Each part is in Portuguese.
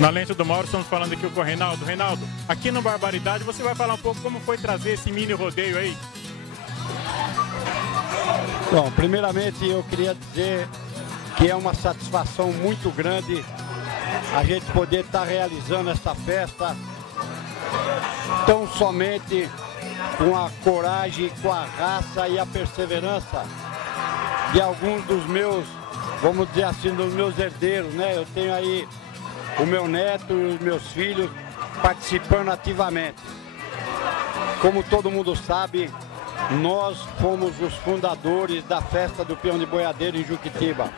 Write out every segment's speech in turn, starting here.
Na lente do Mauro, estamos falando aqui com o Reinaldo. Reinaldo, aqui no Barbaridade, você vai falar um pouco como foi trazer esse mini rodeio aí? Bom, primeiramente eu queria dizer que é uma satisfação muito grande a gente poder estar realizando essa festa tão somente com a coragem, com a raça e a perseverança de alguns dos meus, vamos dizer assim, dos meus herdeiros, né? Eu tenho aí o meu neto e os meus filhos participando ativamente. Como todo mundo sabe, nós fomos os fundadores da festa do Peão de Boiadeiro em Juquitiba.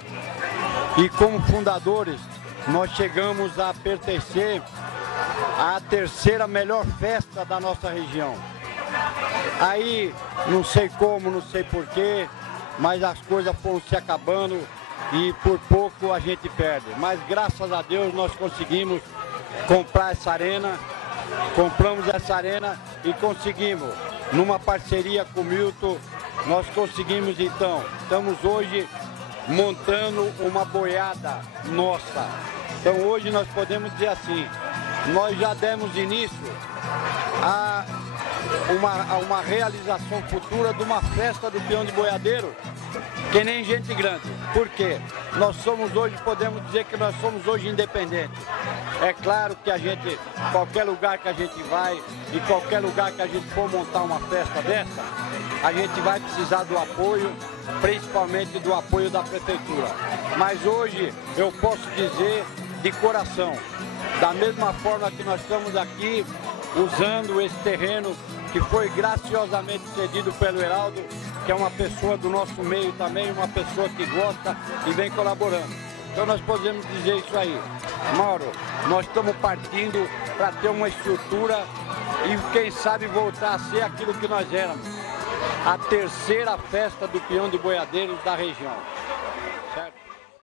E como fundadores, nós chegamos a pertencer à terceira melhor festa da nossa região. Aí, não sei como, não sei porquê, mas as coisas foram se acabando e por pouco a gente perde. Mas graças a Deus nós conseguimos comprar essa arena, compramos essa arena e conseguimos, numa parceria com o Milton, nós conseguimos então, estamos hoje montando uma boiada nossa. Então hoje nós podemos dizer assim, nós já demos início a uma realização futura de uma festa do Peão de Boiadeiro, que nem gente grande. Por quê? Nós somos hoje, podemos dizer que nós somos hoje independentes. É claro que a gente, qualquer lugar que a gente vai e qualquer lugar que a gente for montar uma festa dessa, a gente vai precisar do apoio, principalmente do apoio da prefeitura. Mas hoje eu posso dizer de coração, da mesma forma que nós estamos aqui usando esse terreno que foi graciosamente cedido pelo Heraldo, que é uma pessoa do nosso meio também, uma pessoa que gosta e vem colaborando. Então nós podemos dizer isso aí. Mauro, nós estamos partindo para ter uma estrutura e quem sabe voltar a ser aquilo que nós éramos. A terceira festa do Peão de Boiadeiros da região.